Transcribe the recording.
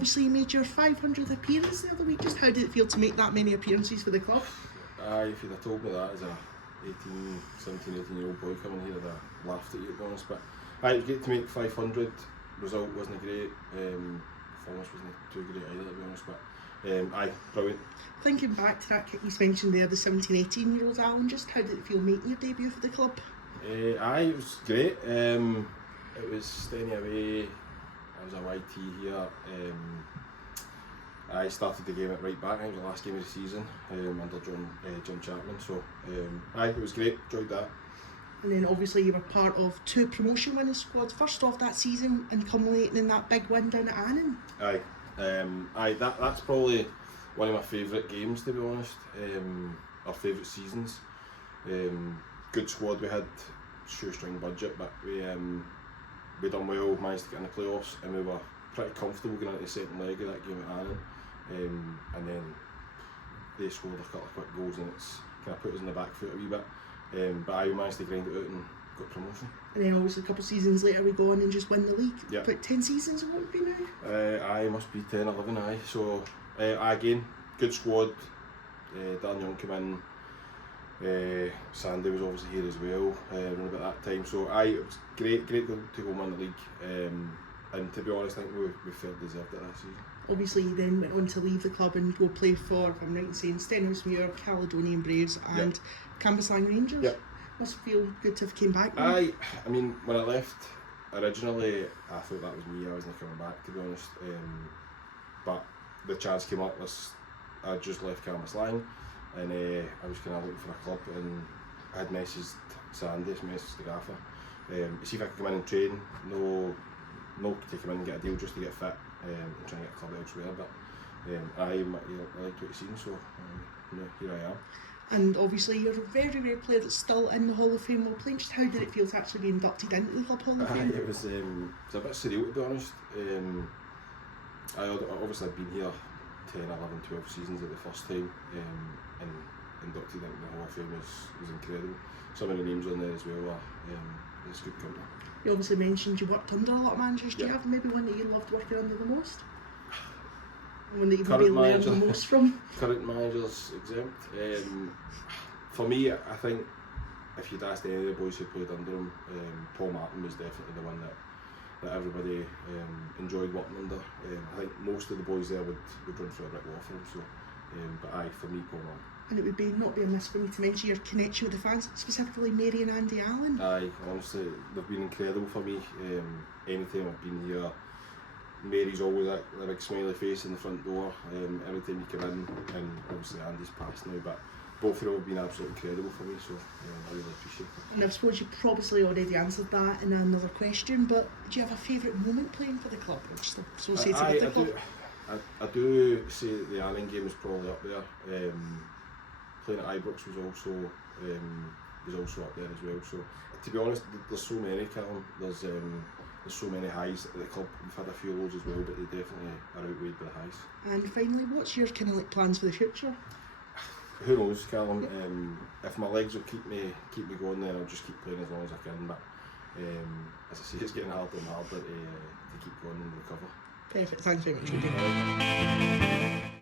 obviously you made your 500th appearance the other week. Just how did it feel to make that many appearances for the club? If you'd have told me that as a 18-year-old boy coming here, I'd have laughed at you, to be honest. But it was great to make 500. Result wasn't great. Performance wasn't too great either, to be honest. But brilliant. Thinking back to that kick you mentioned there, the 17-18-year-old Alan, just how did it feel making your debut for the club? It was great. It was staying away. I was a YT here. I started the game at right back. I think it was the last game of the season under Jim Chapman. So it was great. Enjoyed that. And then obviously you were part of 2 promotion winning squads. First off that season and culminating in that big win down at Annan. That's probably one of my favourite games, to be honest. Our favourite seasons. Good squad we had, shoestring budget, but we done well, managed to get in the playoffs, and we were pretty comfortable going into the second leg of that game at Annan. And then they scored a couple of quick goals, and it's kind of put us in the back foot a wee bit. But I managed to grind it out and got promotion. And then obviously a couple of seasons later we go on and just win the league. Yep. About 10 seasons it would be now? I must be 10, 11, aye. So again, good squad. Dan Young came in. Sandy was obviously here as well around about that time. So it was great to go win the league. And to be honest, I think we felt deserved it that season. Obviously you then went on to leave the club and go play for, if I'm right in saying, Stenhousemuir, Caledonian Braves and Cambuslang Rangers. Yep. Must feel good to have came back. I mean, when I left originally, I thought that was me. I wasn't coming back, to be honest. But the chance came up. I just left Cambuslang, and I was kind of looking for a club, and I had messaged Sandy, messaged the gaffer, see if I could come in and train. No to come in and get a deal, just to get fit and try and get a club elsewhere. But I liked what you seen, so here I am. And obviously you're a very rare player that's still in the Hall of Fame while playing. Just how did it feel to actually be inducted into the Club Hall of Fame? It was a bit surreal, to be honest. I obviously I've been here 10, 11, 12 seasons at the first time, and inducted into the Hall of Fame was incredible. Some of the names on there as well it's good company. You obviously mentioned you worked under a lot of managers. Do you have maybe one that you loved working under the most? One that you maybe learned the most from? Current managers exempt. For me, I think if you'd asked any of the boys who played under him, Paul Martin was definitely the one that everybody enjoyed working under. I think most of the boys there would run through a brick wall for him. So, but for me, Paul Martin. And it would not be amiss for me to mention your connection with the fans, specifically Mary and Andy Allen. Honestly, they've been incredible for me. Anytime I've been here, Mary's always a big smiley face in the front door every time you come in, and obviously Andy's passed now, but both of them have been absolutely incredible for me, so I really appreciate it. And I suppose you probably already answered that in another question, but do you have a favourite moment playing for the club, or just associated with the club? I do say that the Annan game is probably up there. Playing at Ibrox was also up there as well. So to be honest, there's so many, Callum. There's so many highs at the club. We've had a few lows as well, but they definitely are outweighed by the highs. And finally, what's your kind of plans for the future? Who knows, Callum? If my legs will keep me going, then I'll just keep playing as long as I can. But as I say, it's getting harder and harder to keep going and recover. Perfect. Thanks very much.